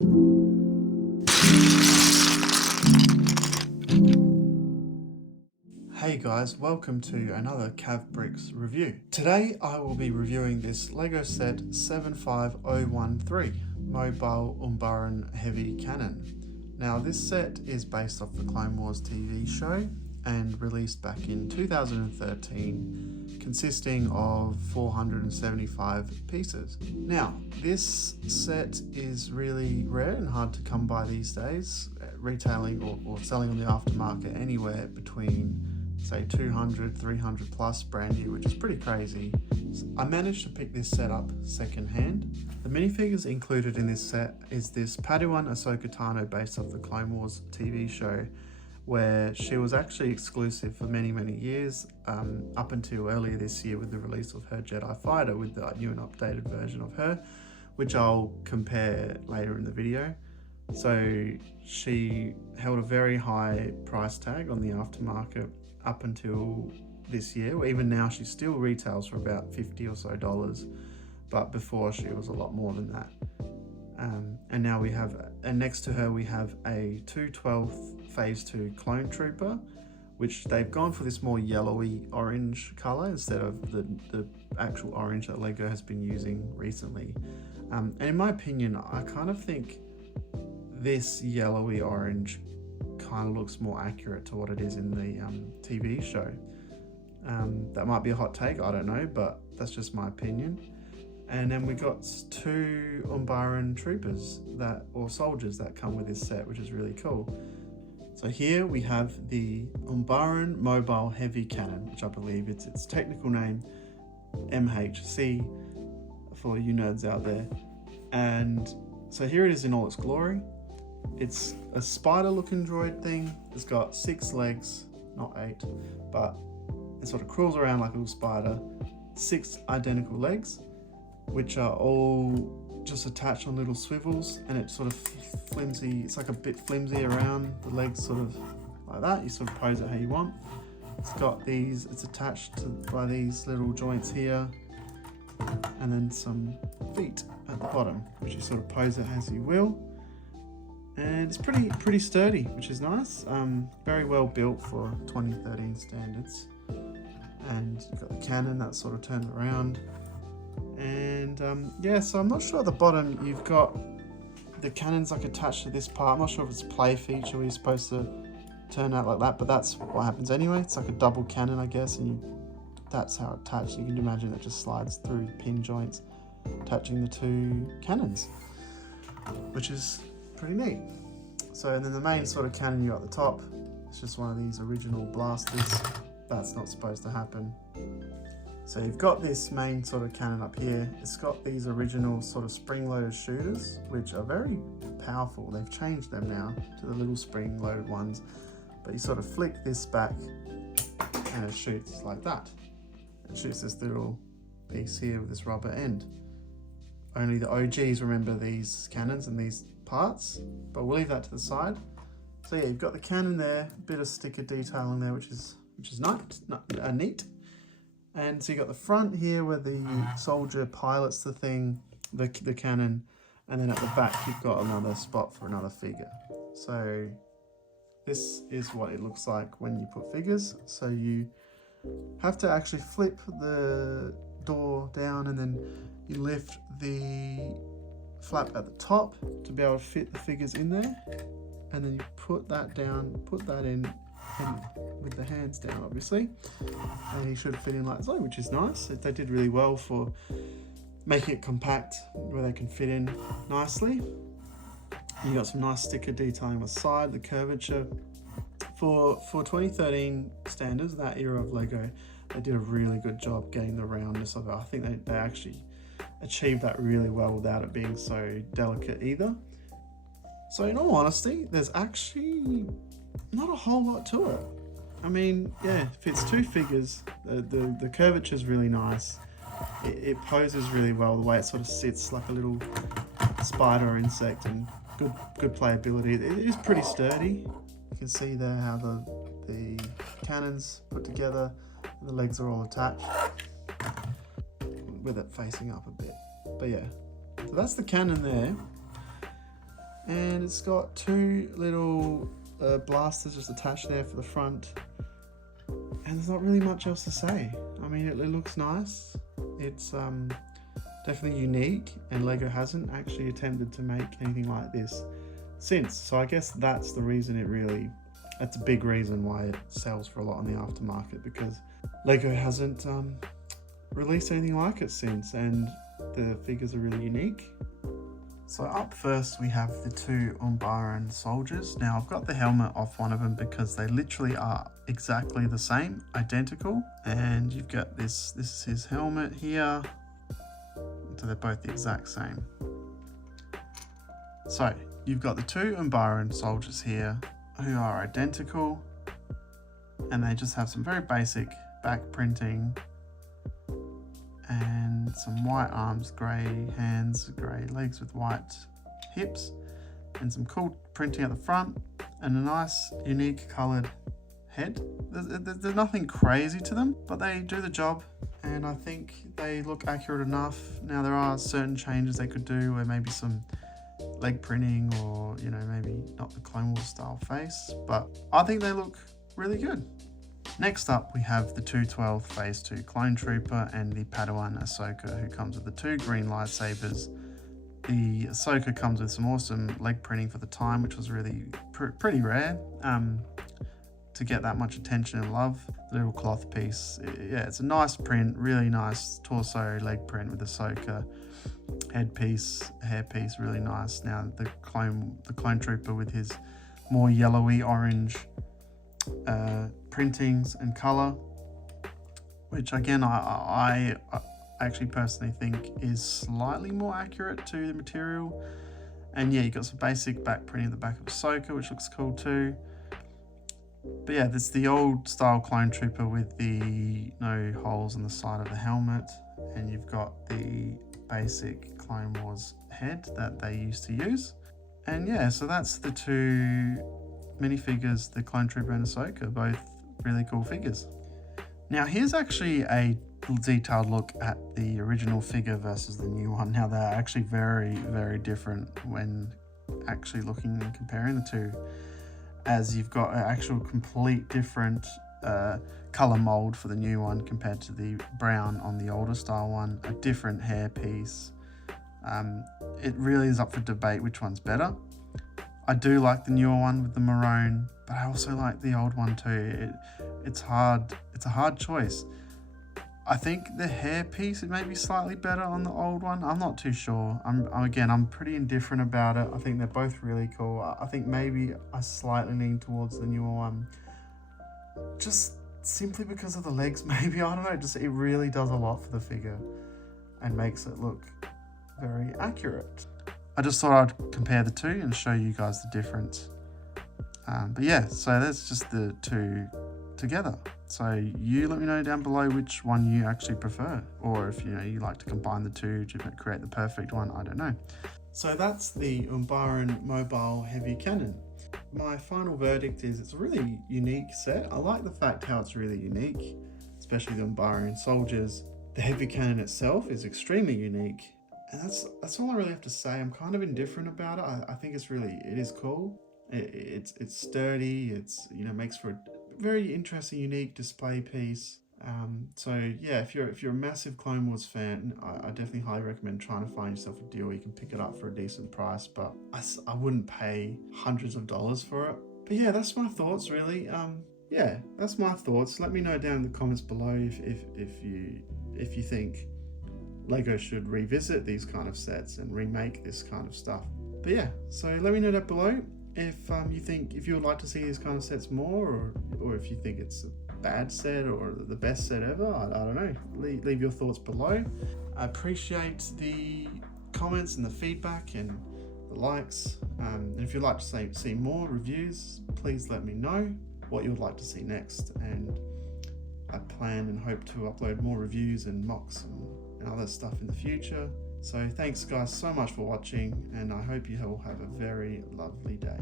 Hey guys, welcome to another Cav Bricks review. Today I will be reviewing this LEGO set 75013 Mobile Umbaran Heavy Cannon. Now this set is based off the Clone Wars TV show and released back in 2013, consisting of 475 pieces. Now this set is really rare and hard to come by these days, retailing or selling on the aftermarket anywhere between say 200, 300 plus brand new, which is pretty crazy. So I managed to pick this set up second hand. The minifigures included in this set is this Padawan Ahsoka Tano based off the Clone Wars TV show, where she was actually exclusive for many years, up until earlier this year with the release of her Jedi Fighter with the new and updated version of her, which I'll compare later in the video. So she held a very high price tag on the aftermarket up until this year. Even now she still retails for about $50 or so, but before she was a lot more than that. And now we have, and next to her we have a 212th Phase 2 Clone Trooper, which they've gone for this more yellowy orange color instead of the actual orange that LEGO has been using recently. And in my opinion, I kind of think this yellowy orange kind of looks more accurate to what it is in the TV show. That might be a hot take, I don't know, but that's just my opinion. And then we got two Umbaran troopers or soldiers that come with this set, which is really cool. So here we have the Umbaran Mobile Heavy Cannon, which I believe it's its technical name, MHC, for you nerds out there. And so here it is in all its glory. It's a spider looking droid thing. It's got 6 legs, not 8, but it sort of crawls around like a little spider. 6 identical legs, which are all just attached on little swivels, and it's sort of flimsy. It's like a bit flimsy around the legs, sort of like that. You sort of pose it how you want. It's got these, it's attached by these little joints here, and then some feet at the bottom, which you sort of pose it as you will. And it's pretty sturdy, which is nice. Very well built for 2013 standards. And you've got the cannon that sort of turns around. And yeah, so I'm not sure at the bottom you've got the cannon's like attached to this part. I'm not sure if it's a play feature where you're supposed to turn out like that, but that's what happens anyway. It's like a double cannon, I guess, and that's how it attached. You can imagine it just slides through pin joints, attaching the 2 cannons, which is pretty neat. So, and then the main sort of cannon you got at the top, it's just one of these original blasters. That's not supposed to happen. So you've got this main sort of cannon up here. It's got these original sort of spring-loaded shooters, which are very powerful. They've changed them now to the little spring-loaded ones, but you sort of flick this back and it shoots like that. It shoots this little piece here with this rubber end. Only the OGs remember these cannons and these parts, but we'll leave that to the side. So yeah, you've got the cannon there, a bit of sticker detailing there, which is neat. And so you got the front here where the soldier pilots the thing, the cannon, and then at the back you've got another spot for another figure. So this is what it looks like when you put figures. So you have to actually flip the door down, and then you lift the flap at the top to be able to fit the figures in there, and then you put that down, put that in, and with the hands down obviously, and he should fit in like so, which is nice. They did really well for making it compact where they can fit in nicely. You got some nice sticker detailing on the side, the curvature. For 2013 standards, that era of LEGO, they did a really good job getting the roundness of it. I think they actually achieved that really well without it being so delicate either. So in all honesty, there's actually not a whole lot to it. I mean, yeah, it fits 2 figures. The curvature is really nice. It poses really well, the way it sort of sits like a little spider or insect, and good playability. It is pretty sturdy. You can see there how the cannon's put together and the legs are all attached, with it facing up a bit. But yeah, so that's the cannon there. and it's got two little blasters just attached there for the front, and there's not really much else to say. I mean, it looks nice. It's definitely unique, and Lego hasn't actually attempted to make anything like this since, so I guess that's the reason that's a big reason why it sells for a lot on the aftermarket, because Lego hasn't released anything like it since, and the figures are really unique. So up first we have the two Umbaran soldiers. Now I've got the helmet off one of them because they literally are exactly the same, identical, and you've got this is his helmet here, so they're both the exact same. So you've got the two Umbaran soldiers here who are identical, and they just have some very basic back printing and some white arms, grey hands, grey legs with white hips, and some cool printing at the front, and a nice unique coloured head. There's nothing crazy to them, but they do the job, and I think they look accurate enough. Now there are certain changes they could do, where maybe some leg printing, or maybe not the Clone Wars style face, but I think they look really good. Next up we have the 212 Phase 2 Clone Trooper and the Padawan Ahsoka, who comes with the two green lightsabers. The Ahsoka comes with some awesome leg printing for the time, which was really pretty rare to get that much attention and love. The little cloth piece, yeah, it's a nice print, really nice torso leg print with Ahsoka. Headpiece, hairpiece, really nice. Now the clone trooper with his more yellowy orange printings and color, which again I actually personally think is slightly more accurate to the material. And yeah, you got some basic back printing at the back of Ahsoka, which looks cool too. But yeah, this is the old style clone trooper with the no holes on the side of the helmet, and you've got the basic Clone Wars head that they used to use. And yeah, so that's the two minifigures, the Clone Trooper and Ahsoka, both really cool figures. Now here's actually a detailed look at the original figure versus the new one. Now they're actually very, very different when actually looking and comparing the two, as you've got an actual complete different color mold for the new one compared to the brown on the older style one, a different hair piece. It really is up for debate which one's better. I do like the newer one with the maroon, but I also like the old one too. It's a hard choice. I think the hair piece, it may be slightly better on the old one. I'm not too sure. I'm pretty indifferent about it. I think they're both really cool. I think maybe I slightly lean towards the newer one, just simply because of the legs, maybe. I don't know, just it really does a lot for the figure and makes it look very accurate. I just thought I'd compare the two and show you guys the difference. But yeah, so that's just the two together. So you let me know down below which one you actually prefer, or if you like to combine the two to create the perfect one. I don't know. So that's the Umbaran Mobile Heavy Cannon. My final verdict is it's a really unique set. I like the fact how it's really unique, especially the Umbaran soldiers. The heavy cannon itself is extremely unique, and that's all I really have to say. I'm kind of indifferent about it. I think it is cool. It's sturdy. It's makes for a very interesting, unique display piece. So yeah, if you're a massive Clone Wars fan, I definitely highly recommend trying to find yourself a deal where you can pick it up for a decent price, but I wouldn't pay hundreds of dollars for it. But yeah, that's my thoughts really. Yeah, that's my thoughts. Let me know down in the comments below if you think Lego should revisit these kind of sets and remake this kind of stuff. But yeah, so let me know down below if you would like to see these kind of sets more, or if you think it's a bad set or the best set ever. I don't know. Leave your thoughts below. I appreciate the comments and the feedback and the likes. And if you'd like to see more reviews, please let me know what you would like to see next. And I plan and hope to upload more reviews and mocks and other stuff in the future. So thanks guys so much for watching, and I hope you all have a very lovely day.